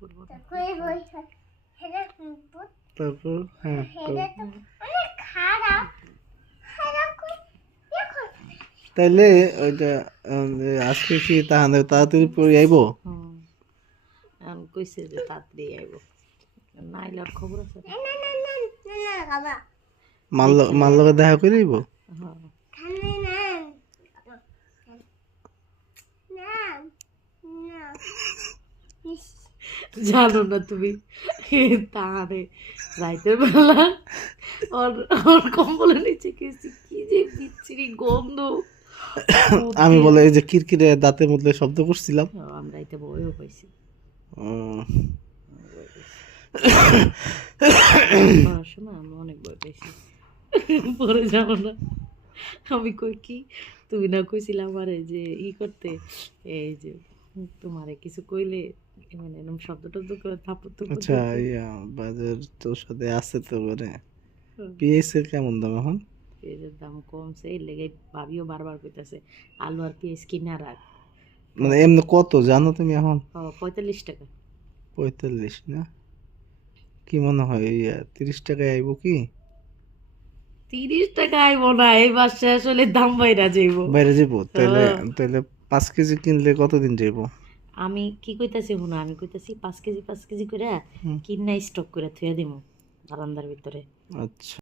করবো না। তারপর হ্যাঁ তাইলে ওইটা আজকে কি তাহলে তাড়াতাড়ি পড়ে আইবো? এখন কইছে যে তাড়াতাড়ি আইব, না আইলে আর খবর আছে না। মাল লগে দেখা করে আইবো? হ্যাঁ। জানো না তুমি তাহারে রাইতের বেলা ওর ওর কম্বলের নিচে গেছি, কি যে বিচ্ছিরি গন্ধ। আমি বলে এই যে কিরকিরে দাঁতের মধ্যে শব্দ করছিলাম। আমরা রাইতে ভয়ও পাইছি। পড়াশোনা আমি অনেক ভয় পাইছি। পরে যাবো না, আমি কই কি তুমি না কইছিলে আমারে যে ই করতে, এই যে তোমারে কিছু কইলে মানে এরকম শব্দ টব্দ করে থাপড় তো। আচ্ছা বাজার তোর সাথে আছে তো করে পেঁয়াজ কেমন দাম এখন? পেঁয়াজের দাম কমছে, এর লেগে ভাবিও বারবার কইতাছে আলু আর পেঁয়াজ কিনা রাখ। মানে এমনি কত জানো তুমি এখন? 45 টাকা। 45 না? কি মনে হয় 30 টাকায় আইব কি? 30 টাকা আইব না, এই মাস শেষ হলে দাম বাইরা যাইব। বাইরে যাবো তাহলে? তাহলে 5 কেজি কিনলে কতদিন যাইব? আমি কি কইতাছি শুনো, আমি কইতাছি 5 কেজি করে কিনা স্টক করে থুয়ে দিমু বারান্দার ভিতরে। আচ্ছা।